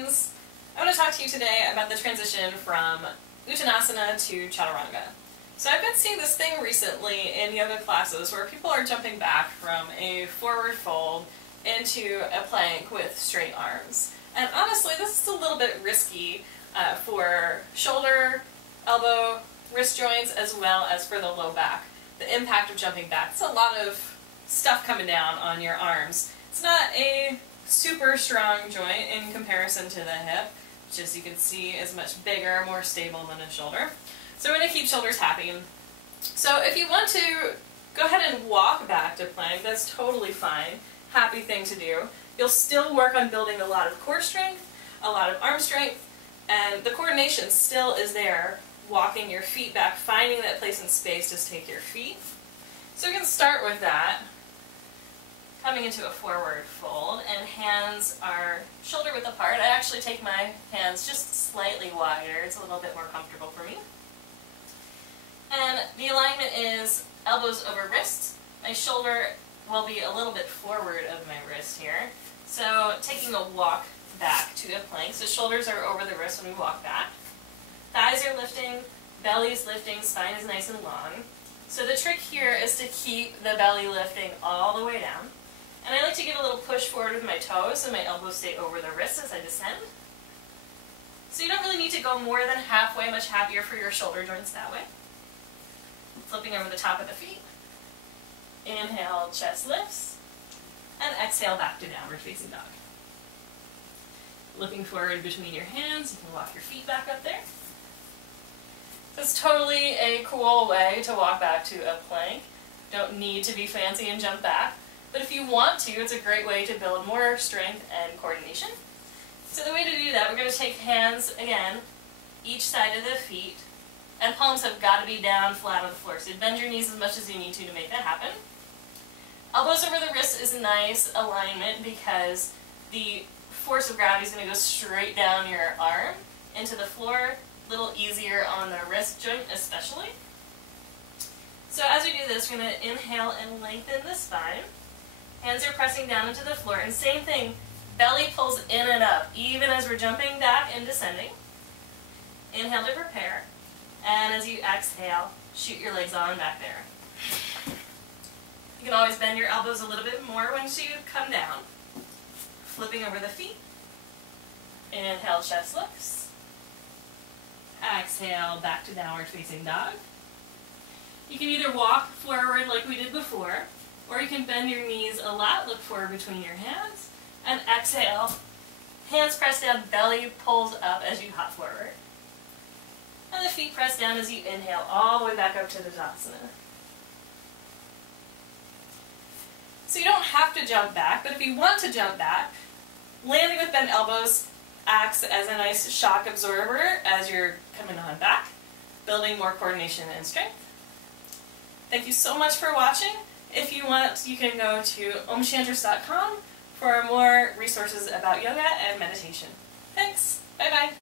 friends! I want to talk to you today about the transition from uttanasana to Chatturanga. So I've been seeing this thing recently in yoga classes where people are jumping back from a forward fold into a plank with straight arms. And honestly, this is a little bit risky for shoulder, elbow, wrist joints, as well as for the low back. The impact of jumping back. It's a lot of stuff coming down on your arms. It's not a super strong joint in comparison to the hip, which, as you can see, is much bigger, more stable than a shoulder. So we're going to keep shoulders happy. So if you want to go ahead and walk back to plank, that's totally fine. Happy thing to do. You'll still work on building a lot of core strength, a lot of arm strength, and the coordination still is there, walking your feet back, finding that place in space to take your feet. So we can start with that. Coming into a forward fold, and hands are shoulder width apart. I actually take my hands just slightly wider. It's a little bit more comfortable for me. And the alignment is elbows over wrists. My shoulder will be a little bit forward of my wrist here. So taking a walk back to a plank. So shoulders are over the wrist when we walk back. Thighs are lifting, belly's lifting, spine is nice and long. So the trick here is to keep the belly lifting all the way down. And I like to give a little push forward with my toes so my elbows stay over the wrist as I descend. So you don't really need to go more than halfway, much happier for your shoulder joints that way. Flipping over the top of the feet. Inhale, chest lifts. And exhale back to downward facing dog. Looking forward between your hands, you can walk your feet back up there. It's totally a cool way to walk back to a plank. Don't need to be fancy and jump back. But if you want to, it's a great way to build more strength and coordination. So the way to do that, we're going to take hands, again, each side of the feet, and palms have got to be down flat on the floor. So bend your knees as much as you need to make that happen. Elbows over the wrist is a nice alignment because the force of gravity is going to go straight down your arm into the floor, a little easier on the wrist joint especially. So as we do this, we're going to inhale and lengthen the spine. Hands are pressing down into the floor, and same thing, belly pulls in and up, even as we're jumping back and descending. Inhale to prepare, and as you exhale, shoot your legs on back there. You can always bend your elbows a little bit more once you come down. Flipping over the feet. Inhale, chest lifts. Exhale, back to downward facing dog. You can either walk forward like we did before, or you can bend your knees a lot, look forward between your hands, and exhale. Hands press down, belly pulls up as you hop forward. And the feet press down as you inhale all the way back up to Tadasana. So you don't have to jump back, but if you want to jump back, landing with bent elbows acts as a nice shock absorber as you're coming on back, building more coordination and strength. Thank you so much for watching. If you want, you can go to omchantress.com for more resources about yoga and meditation. Thanks. Bye-bye.